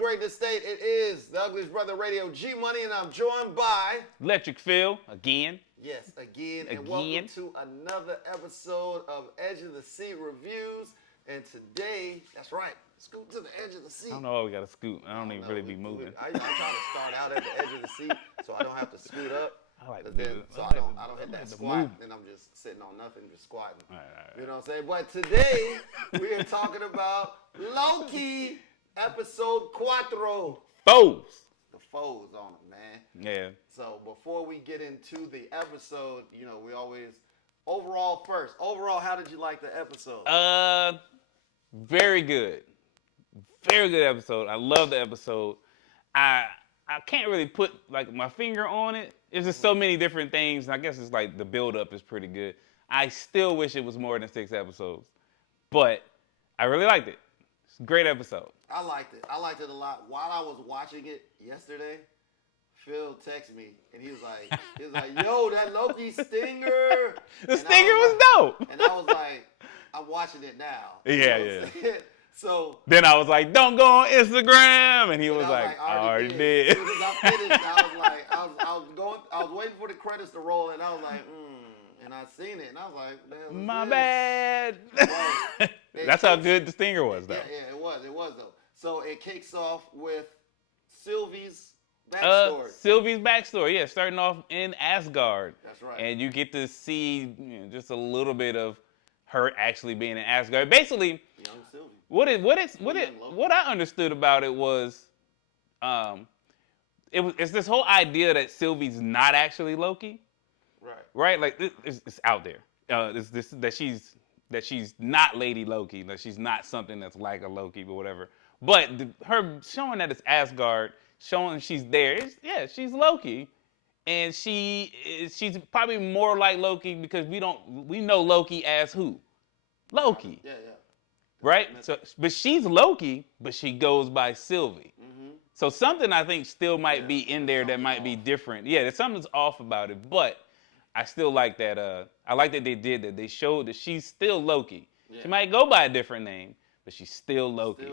greatness state. It is the Ugliest Brother Radio, G-Money, and I'm joined by... Electric Phil, again. Yes, again. And welcome to another episode of Edge of the Seat Reviews. And today, that's right, scoot to the edge of the seat. I don't know why we got to scoot. I don't even really be moving. I'm trying to start out at the edge of the seat so I don't have to scoot up. I like to then, do so I don't hit that squat, and I'm just sitting on nothing, just squatting. All right. You know what I'm saying? But today, we are talking about Loki, episode 4. Foes. The foes on it, man. Yeah. So before we get into the episode, you know, we always, overall first. Overall, how did you like the episode? Very good. Very good episode. I love the episode. I can't really put like my finger on it. There's just so many different things. And I guess it's like the build-up is pretty good. I still wish it was more than 6 episodes. But I really liked it. It's a great episode. I liked it. I liked it a lot. While I was watching it yesterday, Phil texted me and he was like, yo, that Loki stinger. The stinger was dope. And I was like, I'm watching it now. Yeah. So then I was like, don't go on Instagram. And he was like, I already did. As soon as I finished, I was like, I was waiting for the credits to roll, and I was like, and I seen it, and I was like, man, my bad. That's how good the stinger was, though. Yeah, it was though. So it kicks off with Sylvie's backstory. Sylvie's backstory, yeah, starting off in Asgard. That's right. And you get to see just a little bit of her actually being in Asgard. Basically, young Sylvie. What I understood about it was, it's this whole idea that Sylvie's not actually Loki. Right. Like it's out there. That she's not Lady Loki. That she's not something that's like a Loki or whatever. But her showing that it's Asgard, showing she's there. She's Loki, and she's probably more like Loki because we know Loki as who? Loki. Yeah. Right? So, but she's Loki, but she goes by Sylvie. Mm-hmm. So something I think still might be in there that might be different. Yeah, there's something's off about it, but I still like that. I like that they did that. They showed that she's still Loki. Yeah. She might go by a different name, but she's still Loki.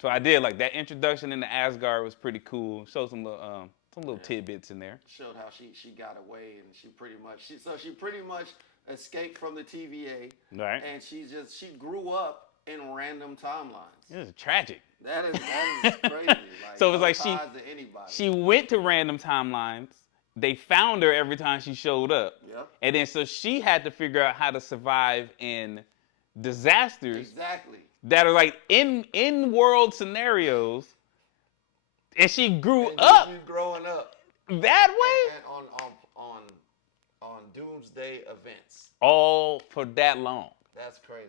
So I did like that introduction into Asgard was pretty cool. Showed some little tidbits in there. Showed how she got away, and she pretty much escaped from the TVA. Right. And she grew up in random timelines. It was tragic. That is crazy. Like, so it was like she went to random timelines. They found her every time she showed up. Yep. And then so she had to figure out how to survive in disasters. Exactly. That are like in world scenarios. And she grew up. She's growing up. That way? And on doomsday events. All for that long. That's crazy.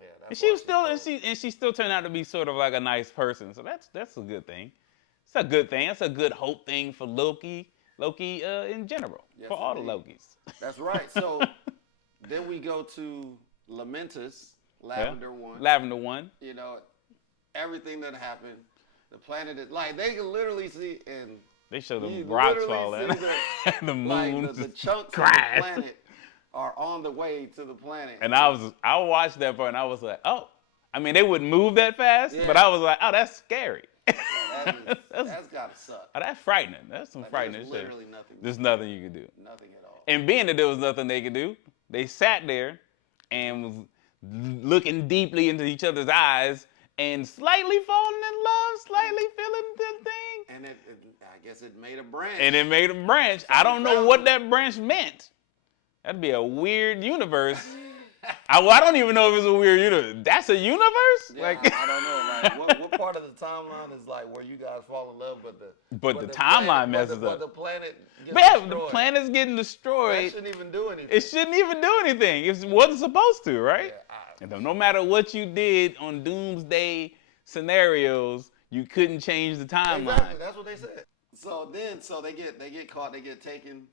Yeah, and she still turned out to be sort of like a nice person. So that's a good thing. It's a good thing. That's a good hope thing for Loki in general. Yes, for all the Lokis. That's right. So then we go to Lamentus, Lavender 1. Lavender 1. You know, everything that happened. The planet is like they can literally see and they show the rocks falling. The moon. Like the chunks of the planet are on the way to the planet. And I watched that part and I was like, oh. I mean, they wouldn't move that fast, but I was like, oh, that's scary. Yeah, that's gotta suck. Oh, that's frightening. That's some frightening shit. Literally nothing. There's nothing you could do. Nothing at all. And being that there was nothing they could do, they sat there and was looking deeply into each other's eyes and slightly falling in love, slightly feeling the thing. And I guess it made a branch. And it made a branch. So I don't know what that branch meant. That'd be a weird universe. I don't even know if it's a weird universe. That's a universe? Yeah, I don't know. Like, what part of the timeline is like where you guys fall in love, but the timeline messes up. But the planet gets destroyed. The planet's getting destroyed. That shouldn't even do anything. It shouldn't even do anything. It wasn't supposed to, right? Yeah, no matter what you did on doomsday scenarios, you couldn't change the timeline. Exactly. That's what they said. So they get caught, they get taken.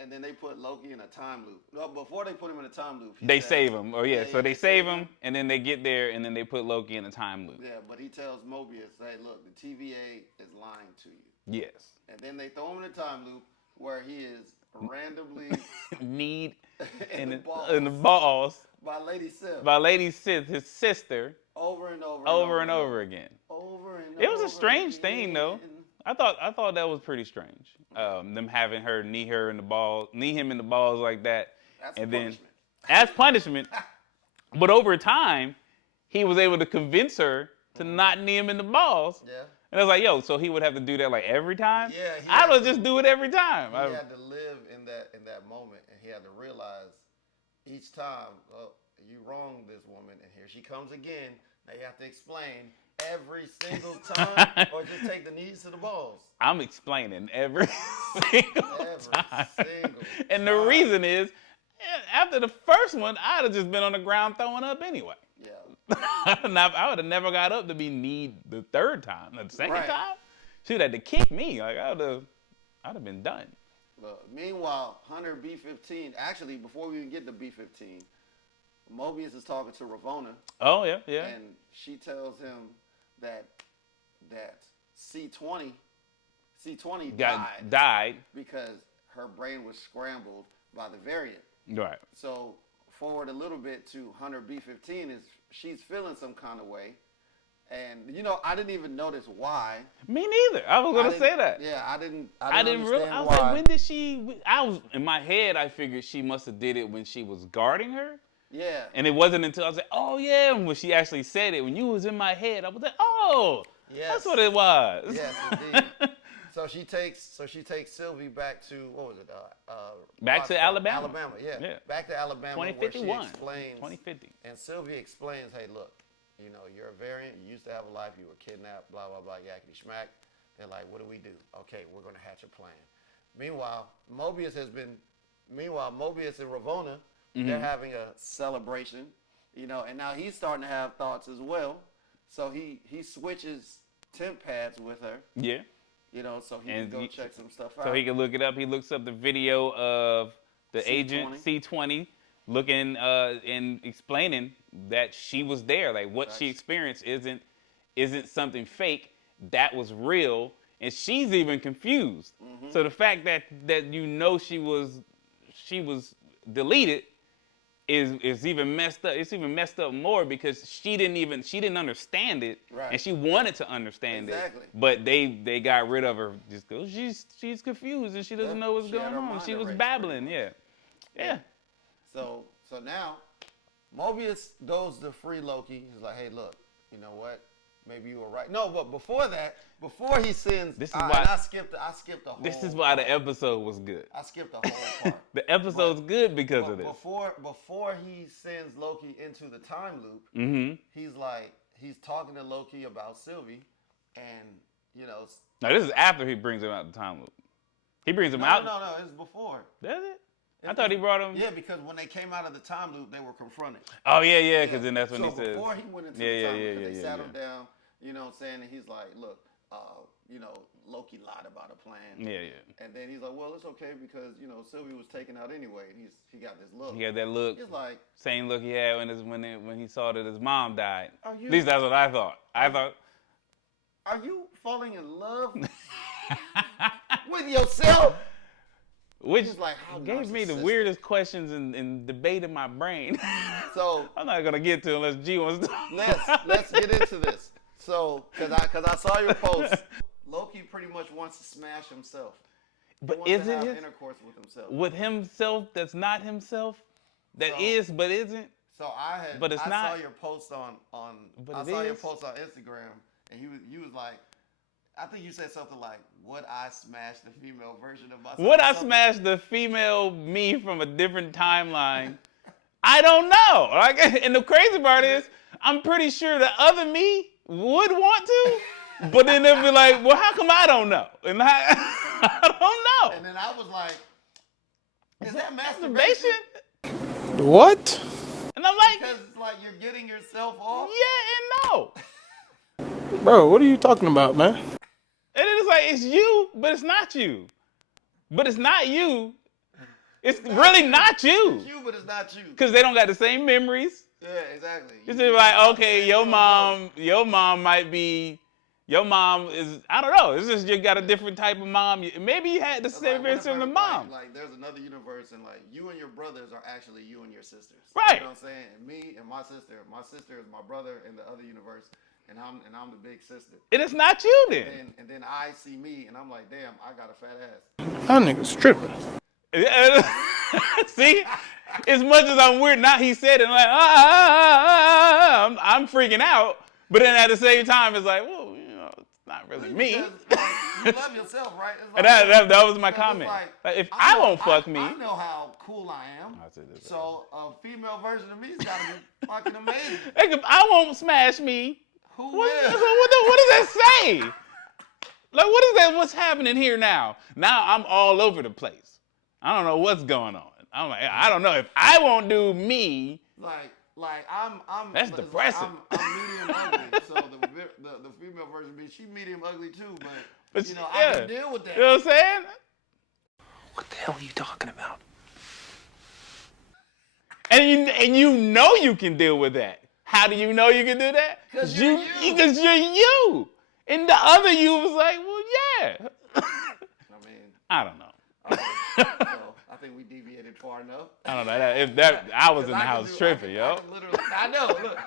And then they put Loki in a time loop. No, before they put him in a time loop, they save him. Oh yeah, so they save him, and then they get there, and then they put Loki in a time loop. Yeah, but he tells Mobius, "Hey, look, the TVA is lying to you." Yes. And then they throw him in a time loop where he is randomly kneed in the balls By Lady Sif. By Lady Sif, his sister. Over and over. Over and over again. It was a strange thing, though. I thought that was pretty strange. Them having her knee him in the balls like that, and then as punishment. But over time, he was able to convince her to not knee him in the balls. Yeah. And I was like, yo, so he would have to do that like every time? Yeah. I would just do it every time. He had to live in that moment, and he had to realize each time, well, you wronged this woman, and here she comes again. Now you have to explain every single time, or just take the knees to the balls. I'm explaining every single time. And the reason is, after the first one, I'd have just been on the ground throwing up anyway. Yeah. I would have never got up to be kneed the third time. The second time, she would have to kick me. Like I'd have been done. Meanwhile, Hunter B-15. Actually, before we even get to B-15, Mobius is talking to Ravonna. Oh yeah. And she tells him that C-20 died because her brain was scrambled by the variant. Right. So forward a little bit to Hunter B-15 is she's feeling some kind of way. And I didn't even notice why. Me neither. I was gonna say that. Yeah, I didn't realize. I was like, when did she? I was in my head. I figured she must have did it when she was guarding her. Yeah. And it wasn't until I was like, oh yeah, when she actually said it, when you was in my head, I was like, oh, yes. That's what it was. Yes, indeed. So she takes Sylvie back to, what was it? Back to Alabama. Alabama, yeah. Back to Alabama 2051. where she explains. 2050. And Sylvie explains, hey, look, you're a variant. You used to have a life. You were kidnapped, blah, blah, blah, yakety schmack. They're like, what do we do? Okay, we're going to hatch a plan. Meanwhile, Mobius and Ravonna, they're having a celebration, and now he's starting to have thoughts as well. So he switches temp pads with her. Yeah. So he can go check some stuff out. So he can look it up. He looks up the video of the agent C-20 looking and explaining that she was there. Like what she experienced isn't something fake. That was real, and she's even confused. Mm-hmm. So the fact that she was deleted is even messed up. It's even messed up more because she didn't understand it, and she wanted to understand it. But they got rid of her just because she's confused and she doesn't know what's going on. She was babbling, yeah. So now Mobius goes to free Loki. He's like, hey, look, you know what? Maybe you were right. No, but before he sends, I skipped the whole. This is why the episode was good. I skipped the whole part. The episode's good because of this. Before he sends Loki into the time loop, he's talking to Loki about Sylvie, and Now this is after he brings him out the time loop. He brings him out. No, it's before. Does it? I thought he brought him. Yeah, because when they came out of the time loop, they were confronted. Oh yeah, because then that's when he says. Before he went into the time loop, they sat him down. You know what I'm saying? And he's like, look, Loki lied about a plan. Yeah. And then he's like, well, it's okay because, Sylvie was taken out anyway. And he got this look. He got that look. He's like. Same look he had when he saw that his mom died. At least that's what I thought. Are you falling in love with yourself? Which gave me the weirdest questions and debate in my brain. So I'm not gonna get to it unless G wants to. Let's get into this. So, because I saw your post, Loki pretty much wants to smash himself. But isn't it intercourse with himself? With himself that's not himself? That is but isn't? So I saw your post on your post on Instagram, and you was like, I think you said something like, would I smash the female version of myself? Would I smash the female me from a different timeline? I don't know. And the crazy part is, I'm pretty sure the other me would want to, but then they'll be like, well, how come I don't know? And I don't know. And then I was like, is that masturbation? What? And I'm like, because it's like you're getting yourself off? Yeah and no. Bro, what are you talking about, man? And it's like, it's you, but it's not you. But it's not you. It's really not you. It's you, but it's not you. Because they don't got the same memories. Yeah, exactly. It's just like, okay, your mom might be Your mom is, I don't know. It's just you got a different type of mom. Maybe you had the same very similar mom. Like there's another universe, and like you and your brothers are actually you and your sisters. Right. You know what I'm saying? And me and my sister. My sister is my brother in the other universe, and I'm the big sister. And it's not you then. And then I see me, and I'm like, damn, I got a fat ass. That nigga's tripping. See, as much as I'm weird, now he said it, like, I'm freaking out. But then at the same time, it's like, well, you know, it's not really me. Because, like, you love yourself, right? It's And like, that was my comment. Like, if I won't fuck me. I know how cool I am. So a female version of me's got to be fucking amazing. Like, if I won't smash me, Who what will? does that say? Like, what is that? What's happening here now? Now I'm all over the place. I don't know what's going on. I'm like, I don't know. If I won't do me. Like I'm. That's depressing. Like I'm medium ugly. So the female version of me, she medium ugly too. But you know, I can deal with that. You know what I'm saying? What the hell are you talking about? And you know you can deal with that. How do you know you can do that? Because you're you. Because you're you. And the other you was like, well, yeah. I mean, I don't know. So I think we deviated far enough. I don't know. If that I was in the house tripping, yo. I know. Look,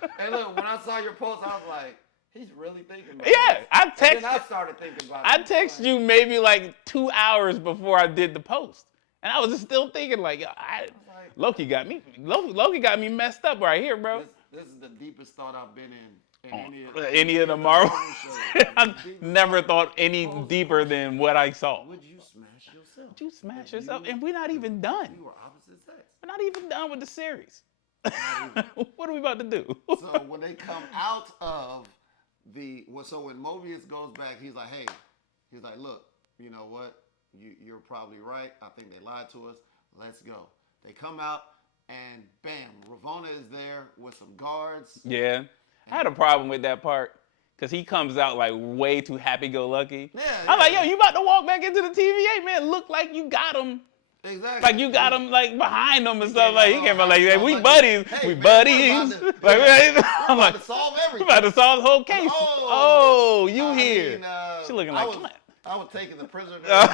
when I saw your post, I was like, he's really thinking about Yeah, this. I texted. I started thinking about it. I texted you maybe like 2 hours before I did the post, and I was just still thinking like, yo, Loki got me. Loki got me messed up right here, bro. This is the deepest thought I've been in any of the Marvel. I've never Marvel. thought any deeper than what I saw. Would you smash yourself? Would you smash yourself? And we're not even done. You were opposite sex. We're not even done with the series. What are we about to do? So when they come out of when Mobius goes back, he's like, hey, look, you know what? You're probably right. I think they lied to us. Let's go. They come out and bam, Ravonna is there with some guards. Yeah. I had a problem with that part because he comes out like way too happy-go-lucky. Yeah, I'm like, yo, you about to walk back into the TVA, man. Look like you got him. Exactly. Like you got him like behind him and stuff. Like he came out like, we like, buddies. hey, we man, buddies. I'm like, to solve everything. we about to solve the whole case. Oh, you here. Mean, she looking like I was taking the prisoner to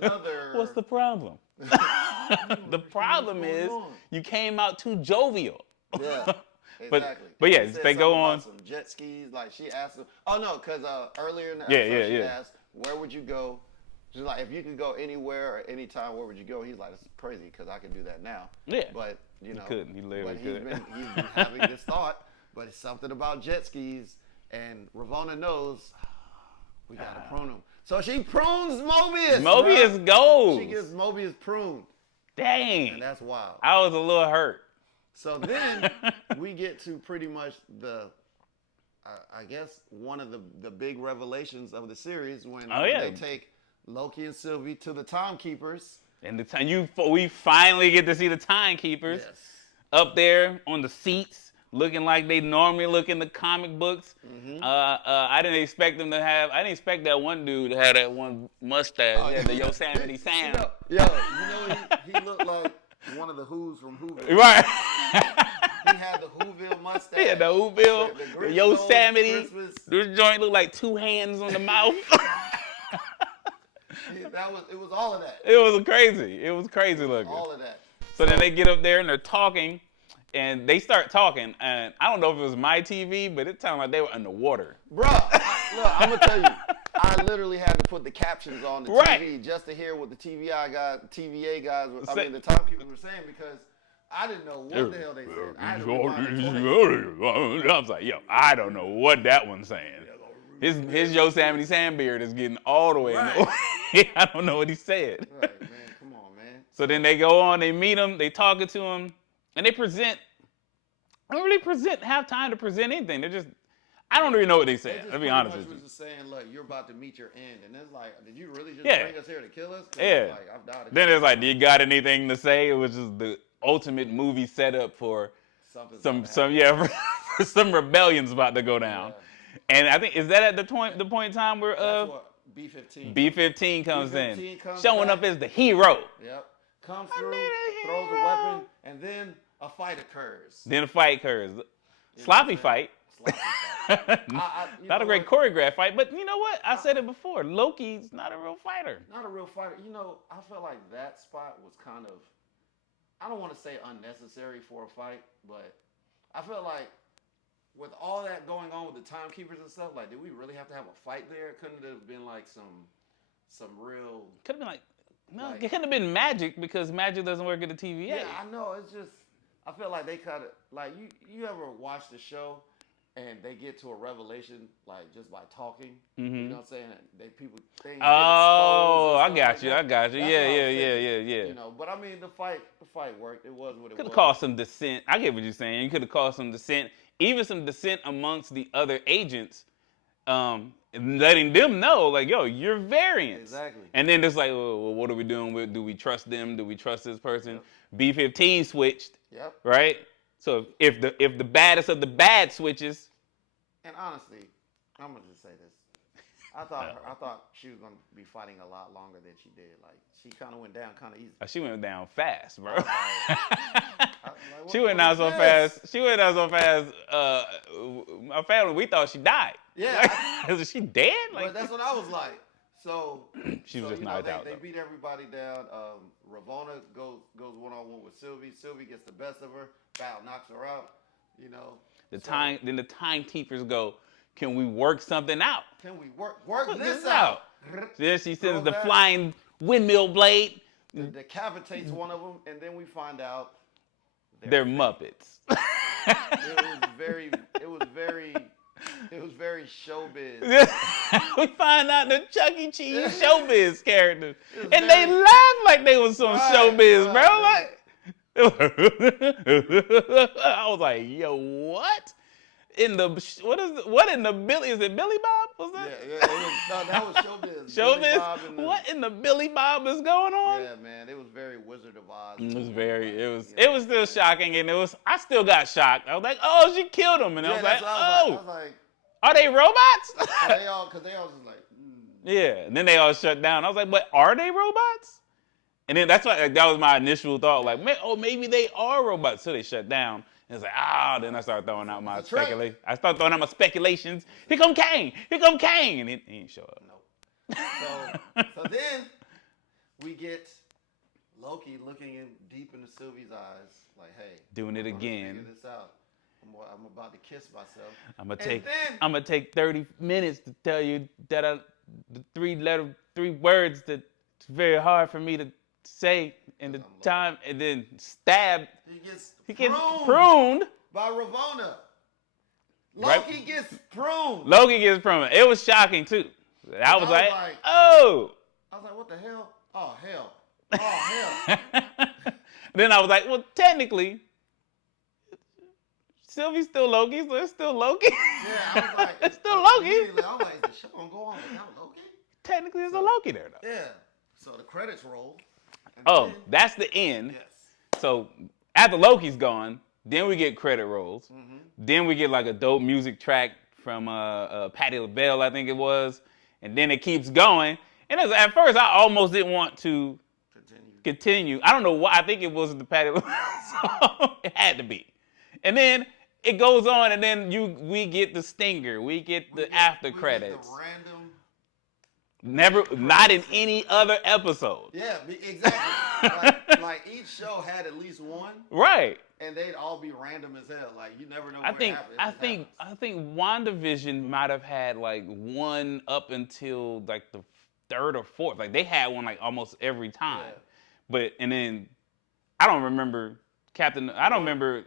another. What's the problem? The problem is you came out too jovial. Yeah. Exactly. But yeah, they go on. Some jet skis. Like she asked him. Oh no, because earlier in the episode she asked, "Where would you go?" She's like, "If you could go anywhere or anytime, where would you go?" He's like, "This is crazy because I can do that now." Yeah. But you know, he couldn't. He literally couldn't. He's been having this thought, but it's something about jet skis, and Ravonna knows we gotta prune him. So she prunes Mobius. Mobius goes. She gets Mobius pruned. Dang. And that's wild. I was a little hurt. So then we get to pretty much I guess one of the big revelations of the series when they take Loki and Sylvie to the timekeepers. And we finally get to see the timekeepers up there on the seats, looking like they normally look in the comic books. Mm-hmm. I didn't expect them to have. I didn't expect that one dude to have that one mustache. He had the Yosemite Sam. You know, he looked like one of the Who's from Whoville. Right. He had the Whoville mustache. Yeah, the Whoville, the Yosemite. This joint looked like two hands on the mouth. It was all of that. It was crazy. It was crazy looking. All of that. So then they get up there and they're talking, and they start talking, and I don't know if it was my TV, but it sounded like they were underwater. Bruh, look, I'm gonna tell you, I literally had to put the captions on the TV just to hear what the TVA guys, the timekeepers were saying because I didn't know what the hell they said. I was like, yo, I don't know what that one's saying. His Yosemite Sam beard is getting all the way in the way. I don't know what he said. Right, man. Come on, man. So then they go on, they meet him, they talking to him, and they present. I don't really have time to present anything. They're just, I don't really know what they said. I'll be honest with you. Was just saying, look, you're about to meet your end, and it's like, did you really just bring us here to kill us? Yeah. Like, I've died. Then it's like, do you got anything to say? It was just the ultimate movie setup for some rebellion's about to go down. Yeah. And I think, is that at the point in time where that's what B-15. B-15 comes in, showing up as the hero. Yep. Comes through, throws a weapon, and then a fight occurs. Sloppy fight. sloppy fight. Not a great choreographed fight, but you know what? I said it before. Loki's not a real fighter. Not a real fighter. You know, I felt like that spot was kind of, I don't want to say unnecessary for a fight, but I felt like with all that going on with the timekeepers and stuff, like, did we really have to have a fight there? Couldn't it have been like some real? Could have been like, no, it couldn't have been magic because magic doesn't work at the TVA. Yeah, I know. It's just, I feel like they kind of, like, you ever watch the show and they get to a revelation, like, just by talking? Mm-hmm. You know what I'm saying? Things Oh, I got like you. that. I got you. That's Yeah. You know, but I mean, the fight worked. It was what it was. Could have caused some dissent. I get what you're saying. You could have caused some dissent, even some dissent amongst the other agents, letting them know, like, yo, you're variants. Exactly. And then it's like, well, what are we doing with? Do we trust them? Do we trust this person? Yep. B-15 switched. Yep. Right. So if the baddest of the bad switches. And honestly, I'm gonna just say this. I thought she was gonna be fighting a lot longer than she did. Like, she kind of went down kind of easy. She went down fast, bro. She went down so fast. She went down so fast. My family, we thought she died. Yeah. Is she dead? Like, but that's what I was like. So she was just knocked out. They beat everybody down. Ravonna goes one-on-one with Sylvie. Sylvie gets the best of her. Val knocks her out. You know. Then the timekeepers go, can we work something out? Can we work this out? Then she sends the flying windmill blade. Decapitates one of them, and then we find out they're Muppets. It was very showbiz. We find out the Chuck E. Cheese showbiz characters, and they laugh like they was some showbiz, bro. Like, I was like, yo, what? What in the Billy? Is it Billy Bob? Was that? Yeah. That was showbiz. Showbiz. What in the Billy Bob is going on? Yeah, man, it was very Wizard of Oz. It was still shocking, and I still got shocked. I was like, oh, she killed him, and I was like, I was like, are they robots? because they all just like, Yeah, and then they all shut down. I was like, but are they robots? And then that was my initial thought, like, maybe they are robots. So they shut down. And it's like, then I started throwing out my speculation. I started throwing out my speculations. Here come Kane. And he didn't show up. Nope. So then we get Loki looking deep into Sylvie's eyes, like, hey, doing it again. Figure this out. I'm about to kiss myself. I'm gonna take 30 minutes to tell you that the three words that it's very hard for me to say in the time, and then stabbed. He gets pruned by Ravonna. Loki gets pruned. It was shocking too. I was like, oh. I was like, what the hell? Oh hell. Then I was like, well, technically, Sylvie's still Loki, so it's still Loki. Yeah, I was like, it's still Loki. I was like, is the show gonna go on without Loki? Technically, there's a Loki there, though. Yeah. So the credits roll. That's the end. Yes. So after Loki's gone, then we get credit rolls. Mm-hmm. Then we get like a dope music track from Patti LaBelle, I think it was. And then it keeps going. And at first, I almost didn't want to continue. I don't know why. I think it was the Patti LaBelle song. It had to be. And then it goes on, and then we get the stinger. We get the after credits. Get the random. Not in any other episode. Yeah, exactly. like each show had at least one. Right. And they'd all be random as hell. Like, you never know I think WandaVision might have had like one up until like the third or fourth. Like, they had one like almost every time. Yeah. And then I don't remember Captain America.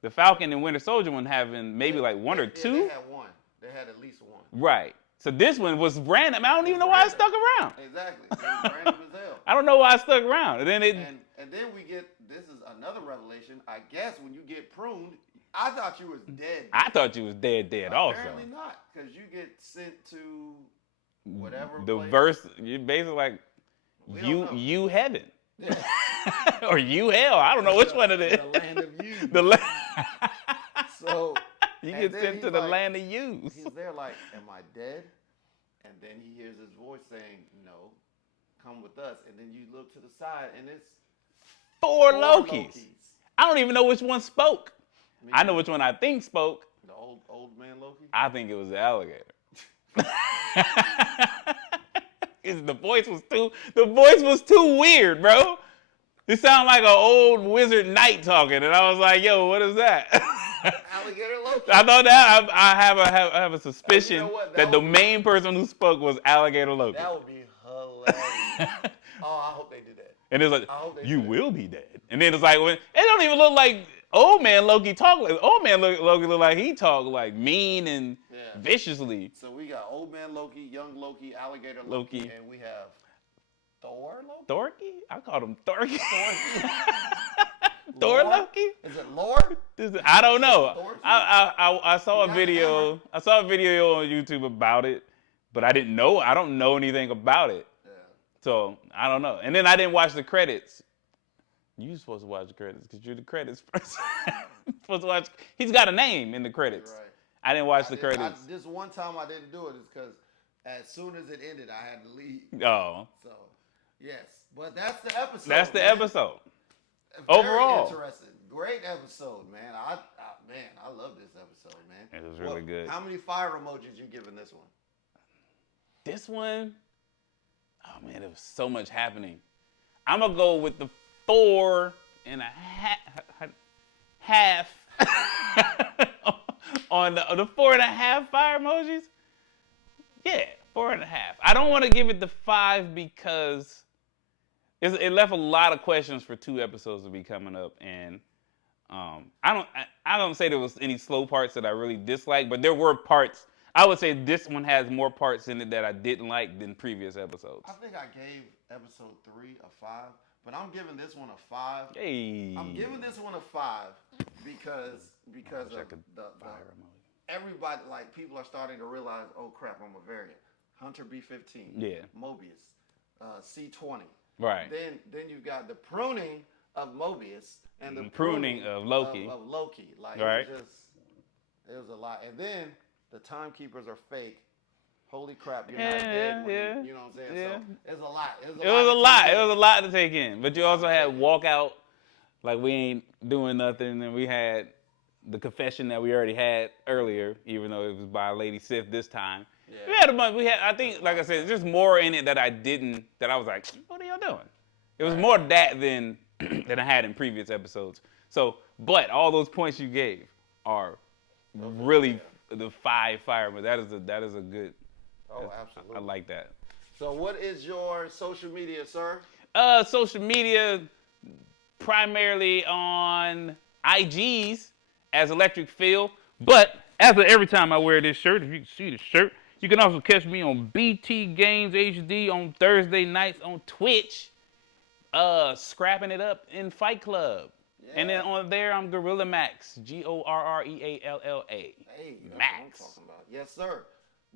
The Falcon and Winter Soldier one having maybe like one or two. They had one. They had at least one. Right. So this one was random. I don't even know why I stuck around. Exactly. It was random as hell. I don't know why I stuck around. And then and then we get, this is another revelation. I guess when you get pruned, I thought you was dead. I thought you was dead also. Apparently not, because you get sent to whatever the place. Verse. You're basically like you heaven. Yeah. Or you hell. I don't know which one it is. The land of you. So you get sent to the land of yous. He's there like, am I dead? And then he hears his voice saying, no, come with us. And then you look to the side, and it's four Lokis. I don't even know which one spoke. I know which one I think spoke. The old man Loki? I think it was the alligator. The voice was too weird, bro. It sounded like an old wizard knight talking, and I was like, "Yo, what is that?" Alligator Loki. I thought that I have a suspicion You know what? that the main person who spoke was Alligator Loki. That would be hilarious. Oh, I hope they do that. And it's like, you that. will be dead. And then it's like, it don't even look like old man Loki talk. Like old man Loki look like he talk like mean and viciously. So we got old man Loki, young Loki, alligator Loki, and we have Thor Loki. Thorky? I called him Thorky. Thor Loki? Is it lore? I don't know. I saw a video. I saw a video on YouTube about it, but I don't know anything about it. Yeah. So I don't know. And then I didn't watch the credits. You're supposed to watch the credits because you're the credits person. Supposed to watch. He's got a name in the credits. Right. I didn't watch the credits. This one time I didn't do it is because as soon as it ended, I had to leave. Oh. So, yes. But that's the episode. That's the episode. Very overall. Interesting. Great episode, man. I love this episode, man. It was really good. How many fire emojis you giving this one? This one? Oh, man, there was so much happening. I'm going to go with the 4.5 on the 4.5 fire emojis. Yeah, 4.5. I don't want to give it the 5 because it left a lot of questions for 2 episodes to be coming up, and I don't say there was any slow parts that I really disliked, but there were parts. I would say this one has more parts in it that I didn't like than previous episodes. I think I gave episode 3 a 5, but I'm giving this one a 5. Hey. I'm giving this one a 5 because of the everybody, like, people are starting to realize, oh crap, I'm a variant. Hunter B-15. Yeah. Mobius. C-20. Right. Then you've got the pruning of Mobius and the pruning of Loki. Of Loki. Like, right. It was a lot. And then the timekeepers are fake. Holy crap, you're not dead. You know what I'm saying? Yeah. So it's a lot. It was a lot. It was a lot to take in. But you also had walkout, like we ain't doing nothing, and we had the confession that we already had earlier, even though it was by Lady Sif this time. Yeah. We had a bunch. I think, like I said, there's just more in it that I was like, what are y'all doing? It was more that than I had in previous episodes. So, but all those points you gave are really the 5 firemen. That is a good. Oh, absolutely. I like that. So, what is your social media, sir? Social media, primarily on IGs as Electric Phil, but as of every time I wear this shirt, if you can see the shirt, you can also catch me on BT Games HD on Thursday nights on Twitch, scrapping it up in Fight Club. Yeah. And then on there, I'm Gorilla Max, Gorrealla. Hey, that's Max. What I'm talking about. Yes, sir.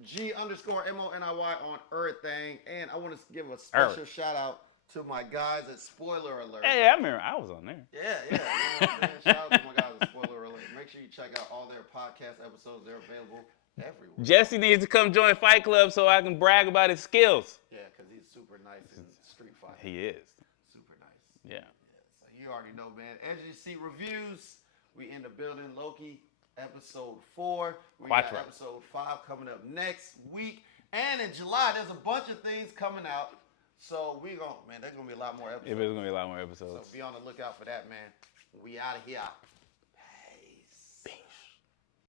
G_MONIY on everything. And I want to give a special shout out to my guys at Spoiler Alert. Hey, I remember I was on there. Yeah. You know what I'm saying? Shout out to my guys at Spoiler Alert. Make sure you check out all their podcast episodes. They're available everywhere. Jesse needs to come join Fight Club so I can brag about his skills. Yeah, because he's super nice in Street Fighter. He is. Super nice. Yeah. So you already know, man. SGC reviews. We in the building. Loki, episode 4. We got episode 5 coming up next week. And in July, there's a bunch of things coming out. So there's going to be a lot more episodes. There's going to be a lot more episodes. So be on the lookout for that, man. We out of here.